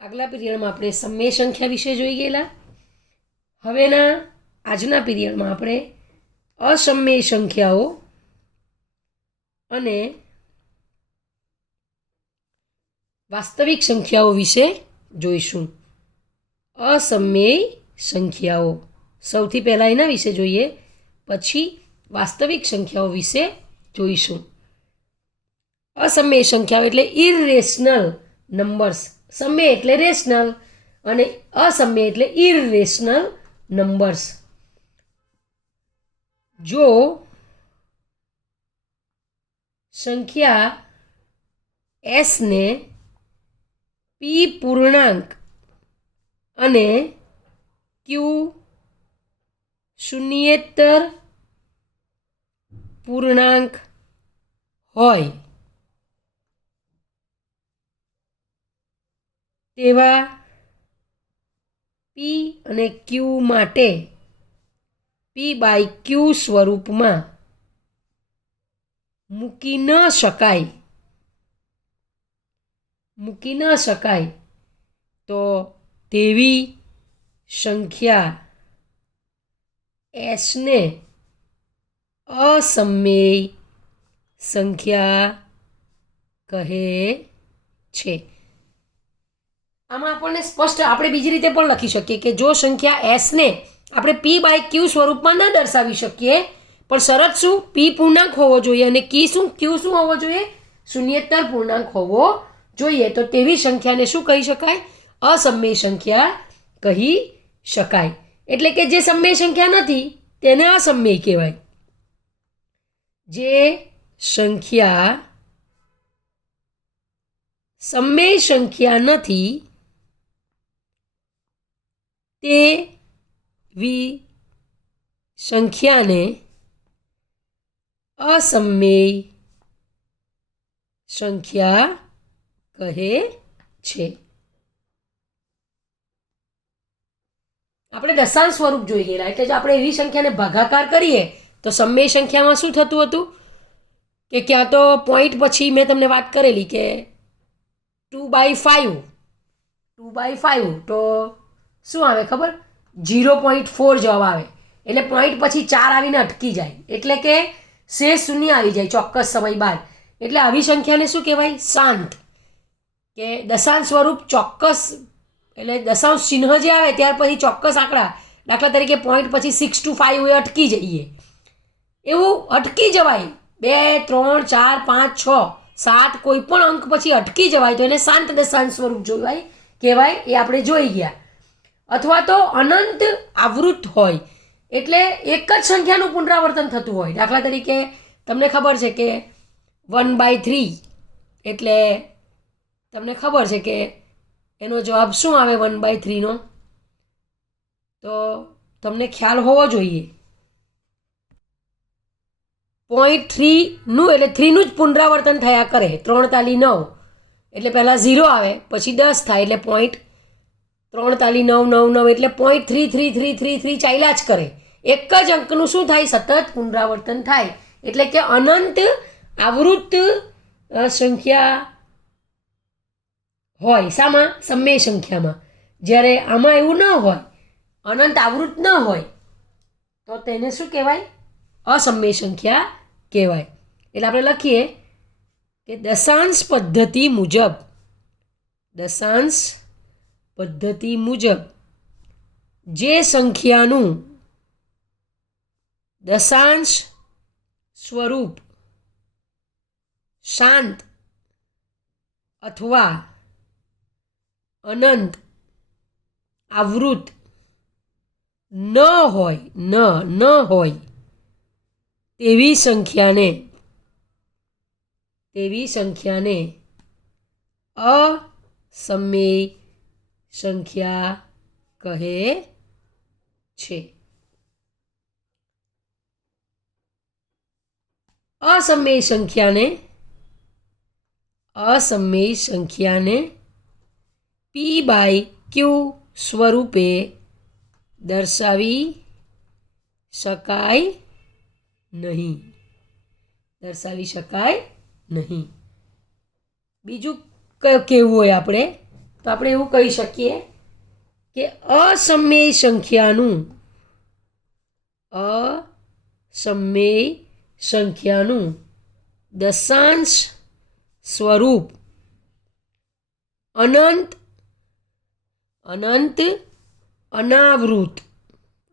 આગલા પીરિયડમાં આપણે સમય સંખ્યા વિશે જોઈ ગયેલા. હવેના આજના પીરિયડમાં આપણે અસમય સંખ્યાઓ અને વાસ્તવિક સંખ્યાઓ વિશે જોઈશું. અસમય સંખ્યાઓ સૌથી પહેલાં એના વિશે જોઈએ, પછી વાસ્તવિક સંખ્યાઓ વિશે જોઈશું. અસમય સંખ્યાઓ એટલે ઇરરેશનલ નંબર્સ. સમય એટલે રેશનલ અને અસમય એટલે ઇરરેશનલ નંબર્સ. જો સંખ્યા એસ ને પી પૂર્ણાંક અને ક્યુ શૂન્યેતર પૂર્ણાંક હોય તેવા પી અને ક્યુ માટે પી બાય ક્યુ સ્વરૂપમાં મૂકી ન શકાય તો તેવી સંખ્યા એસને અસમય સંખ્યા કહે છે. આમાં આપણને સ્પષ્ટ આપણે બીજી રીતે પણ લખી શકીએ કે જો સંખ્યા એસને આપણે પી બાય ક્યુ સ્વરૂપમાં ન દર્શાવી શકીએ, પણ શરત શું? પી પૂર્ણાંક હોવો જોઈએ અને ક્યુ શું હોવો જોઈએ? શૂન્યેતર પૂર્ણાંક હોવો જોઈએ. તો તેવી સંખ્યાને શું કહી શકાય? અસમય સંખ્યા કહી શકાય. એટલે કે જે સમય સંખ્યા નથી તેને અસમય કહેવાય. જે સંખ્યા સમય સંખ્યા નથી તેવી સંખ્યાને અસમય સંખ્યા કહે છે. આપણે દશાંશ સ્વરૂપ જોઈ ગયેલા. એટલે જો આપણે એવી સંખ્યાને ભાગાકાર કરીએ તો સમય સંખ્યામાં શું થતું હતું કે ક્યાં તો પોઈન્ટ પછી મેં તમને વાત કરેલી કે 2/5 તો શું આવે ખબર? 0.4 જવાબ આવે. એટલે પોઈન્ટ પછી 4 આવીને અટકી જાય, એટલે કે શેષ શૂન્ય આવી જાય ચોક્કસ સમય બાદ. એટલે આવી સંખ્યાને શું કહેવાય? શાંત. કે દશાંશ સ્વરૂપ ચોક્કસ, એટલે દશાંશ ચિહ્ન જે આવે ત્યાર પછી ચોક્કસ આંકડા, દાખલા તરીકે પોઈન્ટ પછી 6 to 5 એ અટકી જઈએ, એવું અટકી જવાય 2 3 4 5 6 7 કોઈ પણ અંક પછી અટકી જવાય તો એને શાંત દશાંશ સ્વરૂપ જોવાય કહેવાય. એ આપણે જોઈ ગયા. અથવા તો અનંત આવૃત હોય એટલે એક જ સંખ્યાનું પુનરાવર્તન થતું હોય. દાખલા તરીકે તમને ખબર છે કે 1/3 એટલે તમને ખબર છે કે એનો જવાબ શું આવે 1/3 નો? તો તમને ખ્યાલ હોવો જોઈએ. 0.3નું એટલે 3નું જ પુનરાવર્તન થયા કરે. 3 તાલી 9 એટલે પહેલાં 0 આવે, પછી 10 થાય એટલે પોઈન્ટ 3 તાલી 9 9 9 એટલે 0.33333 ચાલ્યા જ કરે. એક જ અંકનું શું થાય? સતત પુનરાવર્તન થાય. એટલે કે અનંત આવૃત સંખ્યા હોય. શામાં? સમય સંખ્યામાં. જ્યારે આમાં એવું ન હોય, અનંત આવૃત ન હોય, તો તેને શું કહેવાય? અસમય સંખ્યા કહેવાય. એટલે આપણે લખીએ કે દશાંશ પદ્ધતિ મુજબ જે સંખ્યાનું દશાંશ સ્વરૂપ શાંત અથવા અનંત આવૃત ન હોય તેવી સંખ્યાને અસમય સંખ્યા કહે છે. અસમય સંખ્યાને પી બાય ક્યુ સ્વરૂપે દર્શાવી શકાય નહીં. બીજું કેવું હોય આપણે તો આપણે એવું કહી શકીએ કે અસમમેય સંખ્યાનું દશાંશ સ્વરૂપ અનંત અનાવૃત,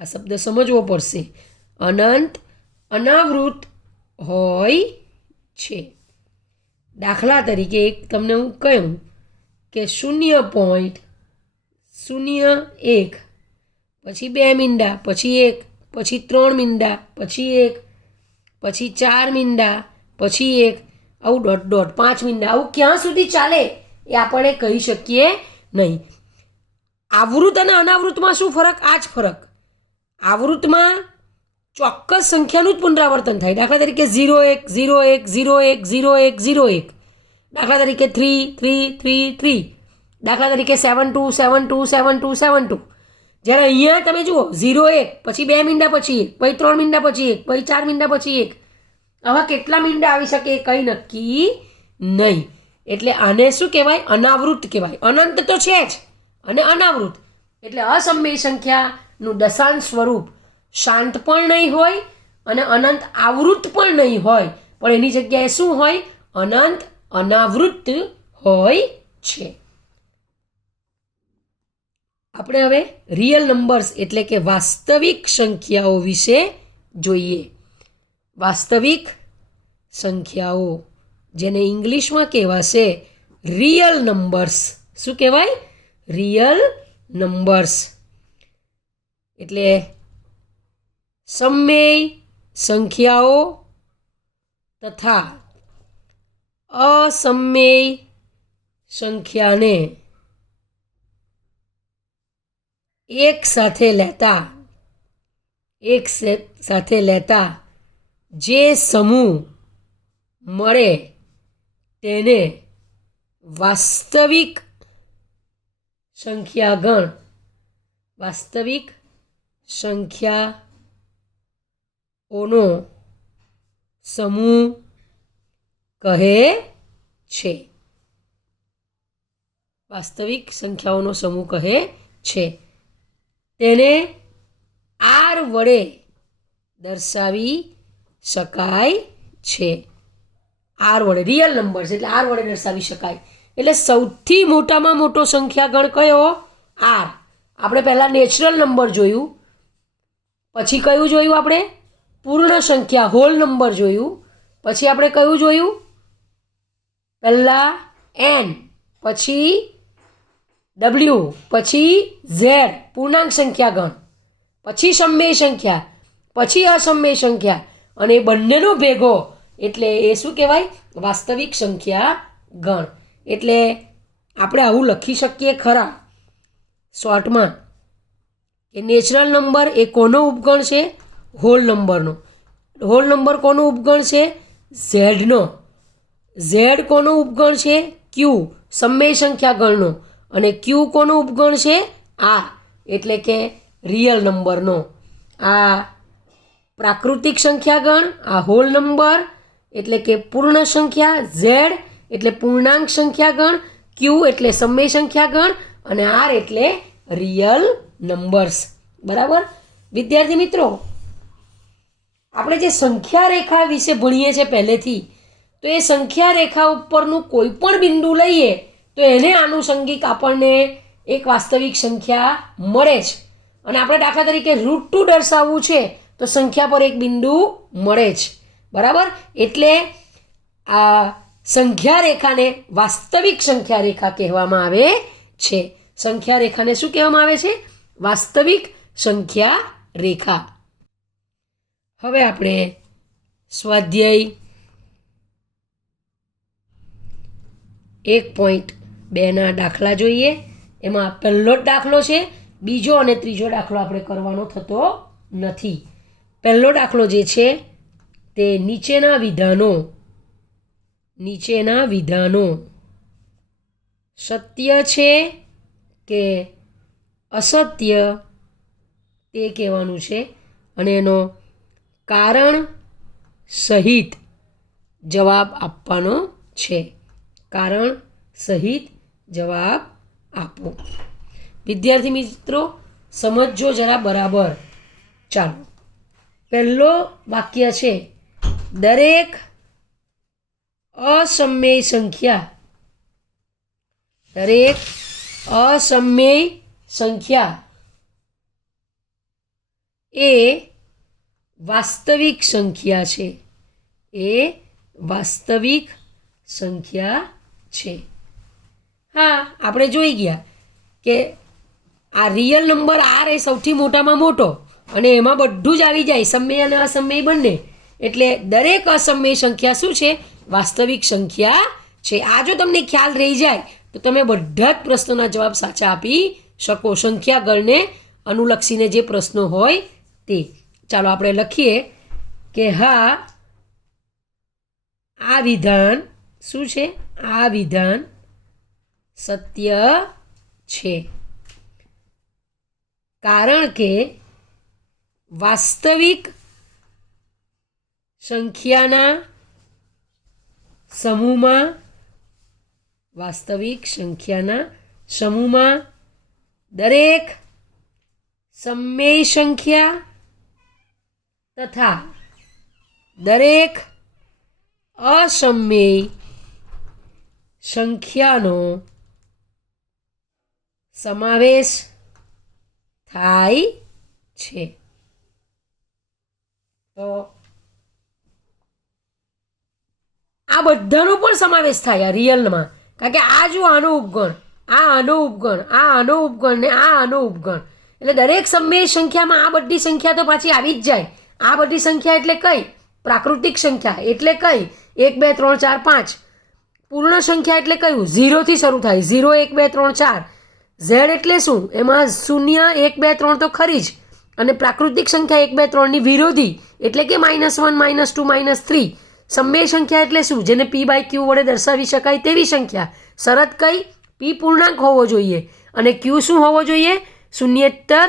આ શબ્દ સમજવો પડશે, અનંત અનાવૃત હોય છે. દાખલા તરીકે એક તમને હું કહ્યું કે 0.01, પછી 2 મીંડા, પછી 1, પછી 3 મીંડા, પછી 1, પછી 4 મીંડા, પછી 1, આવું ડોટ ડોટ 5 મીંડા, આવું ક્યાં સુધી ચાલે એ આપણે કહી શકીએ નહીં. આવૃત અને અનાવૃતમાં શું ફરક? આ જ ફરક. આવૃતમાં ચોક્કસ સંખ્યાનું જ પુનરાવર્તન થાય. દાખલા તરીકે 01, 01, 01, 01, 01, દાખલા તરીકે 3, 3, 3, 3, દાખલા તરીકે 72, 72, 72, 72. જ્યારે અહીંયા તમે જુઓ 01, પછી 2 મીંડા, પછી 1, પછી 3 મીંડા, પછી 1, પછી 4 મીંડા, પછી 1, આવા કેટલા મીંડા આવી શકે એ કંઈ નક્કી નહીં. એટલે આને શું કહેવાય? અનાવૃત કહેવાય. અનંત તો છે જ અને અનાવૃત એટલે અસમમેય સંખ્યાનું દશાંશ સ્વરૂપ શાંત પણ નહીં હોય અને અનંત આવૃત પણ નહીં હોય, પણ એની જગ્યાએ શું હોય? અનંત અનાવૃત હોય છે. આપણે હવે રિયલ નંબર્સ એટલે કે વાસ્તવિક સંખ્યાઓ વિશે જોઈએ. વાસ્તવિક સંખ્યાઓ જેને ઇંગ્લિશમાં કહેવાશે રિયલ નંબર્સ. શું કહેવાય? Real numbers. એટલે સમમેય સંખ્યાઓ તથા અસમમેય સંખ્યાને એક સાથે લેતા જે સમૂહ મળે તેને વાસ્તવિક સંખ્યાઓનો સમૂહ કહે છે. વાસ્તવિક સંખ્યાઓનો સમૂહ કહે છે. તેને આર વડે દર્શાવી શકાય છે. આર વડે, રિયલ નંબર્સ એટલે આર વડે દર્શાવી શકાય. એટલે સૌથી મોટામાં મોટો સંખ્યાગણ કયો? આર. આપણે પહેલાં નેચરલ નંબર જોયું, પછી કયું જોયું? આપણે પૂર્ણ સંખ્યા હોલ નંબર જોયું, પછી આપણે કયું જોયું? પહેલાં એન, પછી ડબલ્યુ, પછી ઝેડ પૂર્ણાંક સંખ્યાગણ, પછી સમમેય સંખ્યા, પછી અસમમેય સંખ્યા, અને એ બંનેનો ભેગો એટલે એ શું કહેવાય? વાસ્તવિક સંખ્યા ગણ. એટલે આપણે આવું લખી શકીએ ખરા શોર્ટમાં કે નેચરલ નંબર એ કોનો ઉપગણ છે? હોલ નંબરનો. હોલ નંબર કોનો ઉપગણ છે? ઝેડનો. ઝેડ કોનો ઉપગણ છે? ક્યુ, સમમેય સંખ્યા ગણનો. અને ક્યુ કોનો ઉપગણ છે? આર, એટલે કે રિયલ નંબરનો. આ પ્રાકૃતિક સંખ્યાગણ, આ હોલ નંબર એટલે કે પૂર્ણ સંખ્યા, ઝેડ એટલે પૂર્ણાંક સંખ્યાગણ, ક્યુ એટલે સમય સંખ્યાગણ, અને આર એટલે રિયલ નંબર્સ. બરાબર વિદ્યાર્થી મિત્રો, આપણે જે સંખ્યા રેખા વિશે ભણીએ છીએ પહેલેથી, તો એ સંખ્યા રેખા ઉપરનું કોઈ પણ બિંદુ લઈએ તો એને આનુષંગિક આપણને એક વાસ્તવિક સંખ્યા મળે છે. અને આપણે દાખલા તરીકે √2 દર્શાવવું છે તો સંખ્યા પર એક બિંદુ મળે છે. બરાબર. એટલે આ સંખ્યા રેખાને વાસ્તવિક સંખ્યા રેખા કહેવામાં આવે છે. સંખ્યા રેખાને શું કહેવામાં આવે છે? વાસ્તવિક સંખ્યા રેખા. હવે આપણે સ્વાધ્યાય 1.2ના દાખલા જોઈએ. એમાં પહેલો જ દાખલો છે, બીજો અને ત્રીજો દાખલો આપણે કરવાનો થતો નથી. પહેલો દાખલો જે છે તે નીચેના વિધાનો સત્ય છે કે અસત્ય તે કહેવાનું છે, અને એનો કારણ સહિત જવાબ આપવાનો છે. કારણ સહિત જવાબ આપો. વિદ્યાર્થી મિત્રો સમજો જરા બરાબર. ચાલો, પહેલો વાક્ય છે, દરેક અસમય સંખ્યા, દરેક અસમય સંખ્યા એ વાસ્તવિક સંખ્યા છે, એ વાસ્તવિક સંખ્યા છે. હા, આપણે જોઈ ગયા કે આ રિયલ નંબર આર એ સૌથી મોટામાં મોટો અને એમાં બધું જ આવી જાય, સમય અને અસમય બંને. એટલે દરેક અસમય સંખ્યા શું છે? વાસ્તવિક સંખ્યા છે. આ જો તમને ખ્યાલ રહી જાય તો તમે બધા જ પ્રશ્નોના જવાબ સાચા આપી શકો. સંખ્યાગણને અનુલક્ષીને જે પ્રશ્નો હોય તે. ચાલો આપણે લખીએ કે હા, આ વિધાન શું છે? આ વિધાન સત્ય છે, કારણ કે વાસ્તવિક સંખ્યાના સમૂહમાં, વાસ્તવિક સંખ્યાના સમૂહમાં દરેક સમય સંખ્યા તથા દરેક અસમય સંખ્યાનો સમાવેશ થાય છે. તો આ બધાનો પણ સમાવેશ થાય રિયલમાં, કારણ કે આ જો આનો ઉપગણ, આ આનો ઉપગણ, આ આનો ઉપગણ ને આ આનો ઉપગણ, એટલે દરેક સમય સંખ્યામાં આ બધી સંખ્યા તો પાછી આવી જ જાય. આ બધી સંખ્યા એટલે કઈ? પ્રાકૃતિક સંખ્યા. એટલે કઈ? 1 2 3 4 5. પૂર્ણ સંખ્યા એટલે કયું? 0 થી શરૂ થાય. 0 1 2 3 4. ઝેડ એટલે શું? એમાં 0 1 2 3 તો ખરી જ, અને પ્રાકૃતિક સંખ્યા 1 2 3 ની વિરોધી એટલે કે -1 -2 -3. સમય સંખ્યા એટલે શું? જેને p/q વડે દર્શાવી શકાય તેવી સંખ્યા. શરત કઈ? p પૂર્ણાંક હોવો જોઈએ અને q શું હોવો જોઈએ? શૂન્યેતર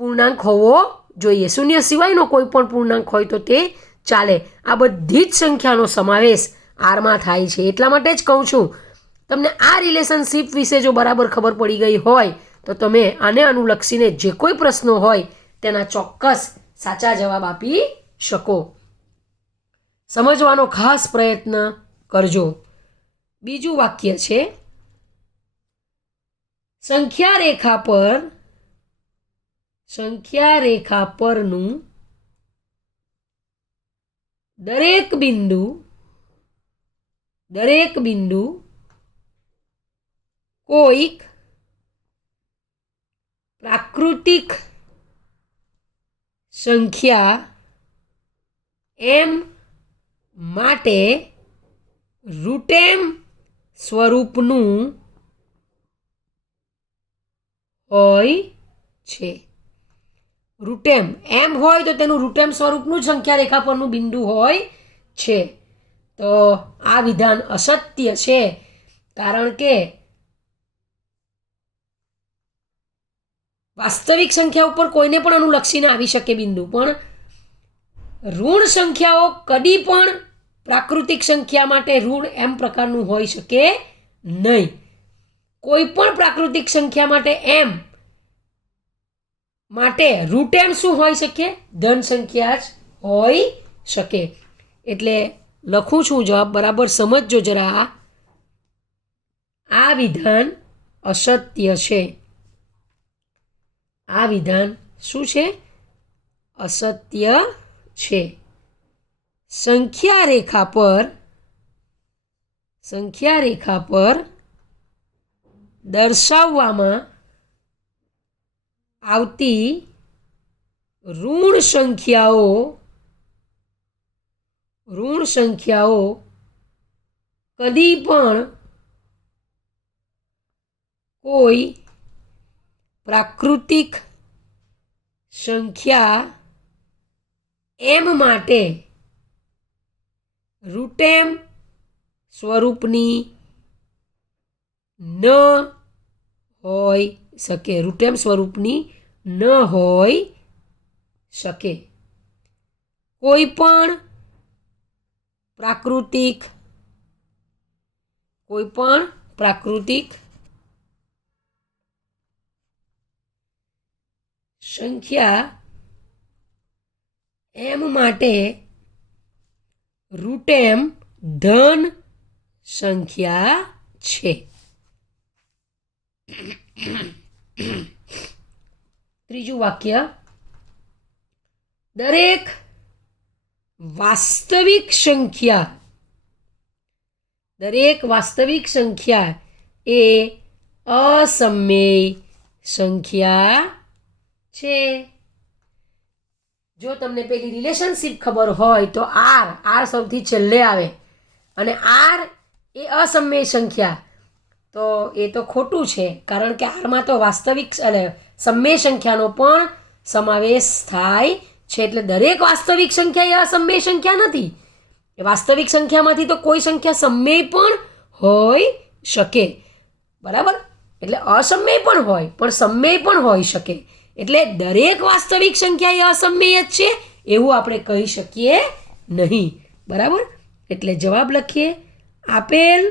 પૂર્ણાંક હોવો જોઈએ. શૂન્ય સિવાયનો કોઈ પણ પૂર્ણાંક હોય તો તે ચાલે. આ બધી જ સંખ્યાનો સમાવેશ આરમાં થાય છે. એટલા માટે જ કહું છું, તમને આ રિલેશનશિપ વિશે જો બરાબર ખબર પડી ગઈ હોય તો તમે આને અનુલક્ષીને જે કોઈ પ્રશ્નો હોય તેના ચોક્કસ સાચા જવાબ આપી શકો. સમજવાનો ખાસ પ્રયત્ન કરજો. બીજું વાક્ય છે, સંખ્યા રેખા પરનું દરેક બિંદુ કોઈક પ્રાકૃતિક સંખ્યા m માટે રૂટેમ સ્વરૂપનું હોય છે. રૂટેમ એમ હોય તો તેનું રૂટેમ સ્વરૂપનું જ સંખ્યા રેખા પરનું બિંદુ હોય છે. તો આ વિધાન અસત્ય છે, કારણ કે વાસ્તવિક સંખ્યા ઉપર કોઈને પણ અનુલક્ષીને આવી શકે બિંદુ, પણ ઋણ સંખ્યાઓ કદી પણ પ્રાકૃતિક સંખ્યા માટે ઋણ એમ પ્રકારનું હોઈ શકે નહીં. કોઈ પણ પ્રાકૃતિક સંખ્યા માટે એમ માટે રૂટેમ શું હોઈ શકે? ધન સંખ્યા જ હોઈ શકે. એટલે લખું છું જવાબ, બરાબર સમજજો જરા. આ વિધાન અસત્ય છે. આ વિધાન શું છે? અસત્ય છે. સંખ્યા રેખા પર દર્શાવવામાં આવતી ઋણ સંખ્યાઓ કદી પણ કોઈ પ્રાકૃતિક સંખ્યા m માટે રૂટેમ સ્વરૂપની ન હોઈ શકે. રૂટેમ સ્વરૂપની ન હોઈ શકે. કોઈ પણ પ્રાકૃતિક સંખ્યા m માટે રૂટ m ધન સંખ્યા છે. ત્રીજું વાક્ય, દરેક વાસ્તવિક સંખ્યા એ અસમય સંખ્યા છે. જો તમને પેલી રિલેશનશિપ ખબર હોય તો આર સૌથી છેલ્લે આવે અને આર એ અસમય સંખ્યા, તો એ તો ખોટું છે, કારણ કે આરમાં તો વાસ્તવિક એટલે સમય સંખ્યાનો પણ સમાવેશ થાય છે. એટલે દરેક વાસ્તવિક સંખ્યા એ અસમય સંખ્યા નથી. એ વાસ્તવિક સંખ્યામાંથી તો કોઈ સંખ્યા સમય પણ હોઈ શકે, બરાબર. એટલે અસમય પણ હોય પણ સમય પણ હોઈ શકે. એટલે દરેક વાસ્તવિક સંખ્યા એ અસમય જ છે એવું આપણે કહી શકીએ નહીં, બરાબર. એટલે જવાબ લખીએ. આપેલ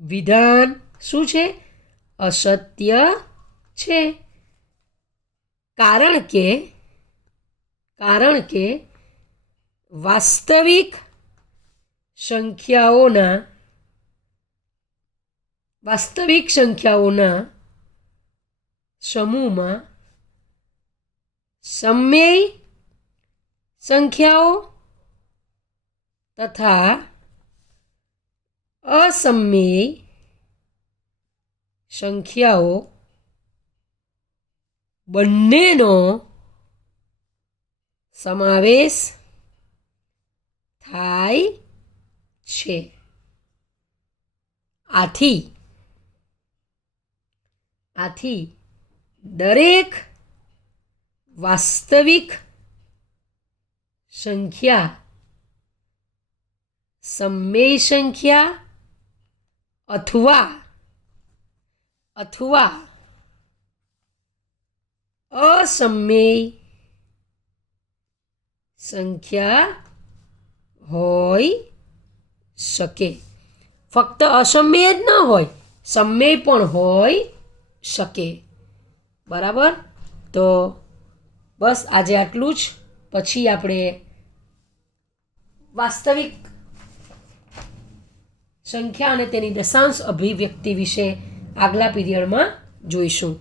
વિધાન શું છે? અસત્ય છે. કારણ કે વાસ્તવિક સંખ્યાઓના સમૂહમાં સમય સંખ્યાઓ તથા અસમય સંખ્યાઓ બંનેનો સમાવેશ થાય છે. આથી દરેક વાસ્તવિક સંખ્યા સમય સંખ્યા અથવા અસમય સંખ્યા હોઈ શકે. ફક્ત અસમય જ ન હોય, સમય પણ હોઈ શકે, બરાબર. તો બસ આજે આટલું જ. પછી આપણે વાસ્તવિક સંખ્યા અને તેની દશાંશ અભિવ્યક્તિ વિશે આગલા પીરિયડમાં જોઈશું.